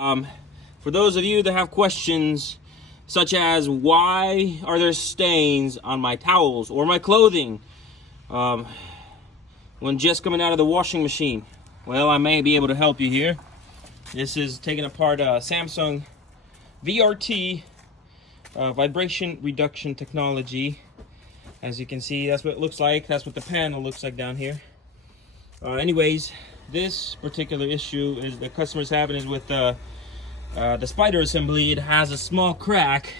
For those of you that have questions such as why are there stains on my towels or my clothing when just coming out of the washing machine, well, I may be able to help you here. This is taking apart Samsung VRT vibration reduction technology. As you can see, that's what it looks like. That's what the panel looks like down here. Anyways, this particular issue is the customer's having is with the Spyder assembly. It has a small crack,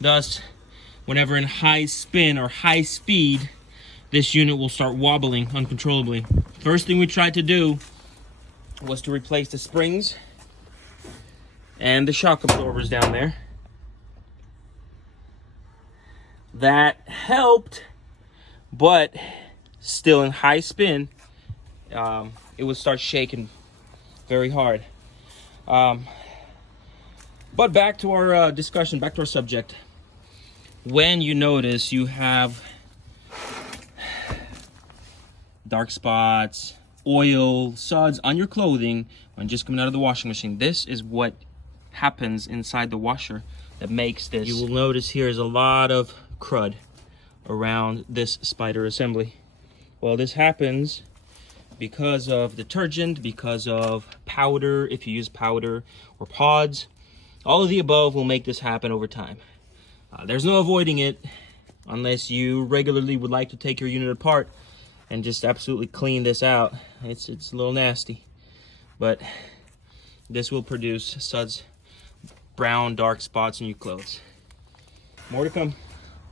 thus whenever in high spin or high speed, this unit will start wobbling uncontrollably. First thing we tried to do was to replace the springs and the shock absorbers down there. That helped, but still in high spin, it would start shaking very hard. But back to our discussion, back to our subject. When you notice you have dark spots, oil, suds on your clothing when just coming out of the washing machine, this is what happens inside the washer that makes this. You will notice here is a lot of crud around this Spyder assembly. Well, this happens because of detergent, because of powder, if you use powder, or pods. All of the above will make this happen over time. There's no avoiding it unless you regularly would like to take your unit apart and just absolutely clean this out. It's a little nasty, but this will produce suds, brown, dark spots in your clothes. More to come.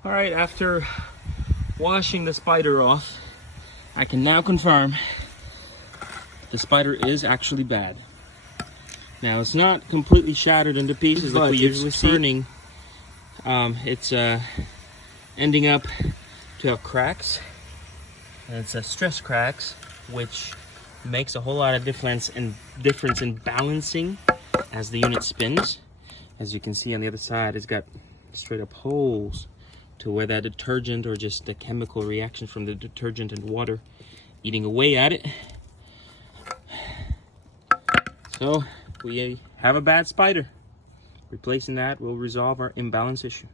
All right, after washing the Spyder off, I can now confirm the Spyder is actually bad. Now, it's not completely shattered into pieces like we usually see. Turning, it's ending up to have cracks. And it's stress cracks, which makes a whole lot of difference in balancing as the unit spins. As you can see on the other side, it's got straight up holes to where that detergent or just the chemical reaction from the detergent and water eating away at it. So we have a bad Spyder. Replacing that will resolve our imbalance issue.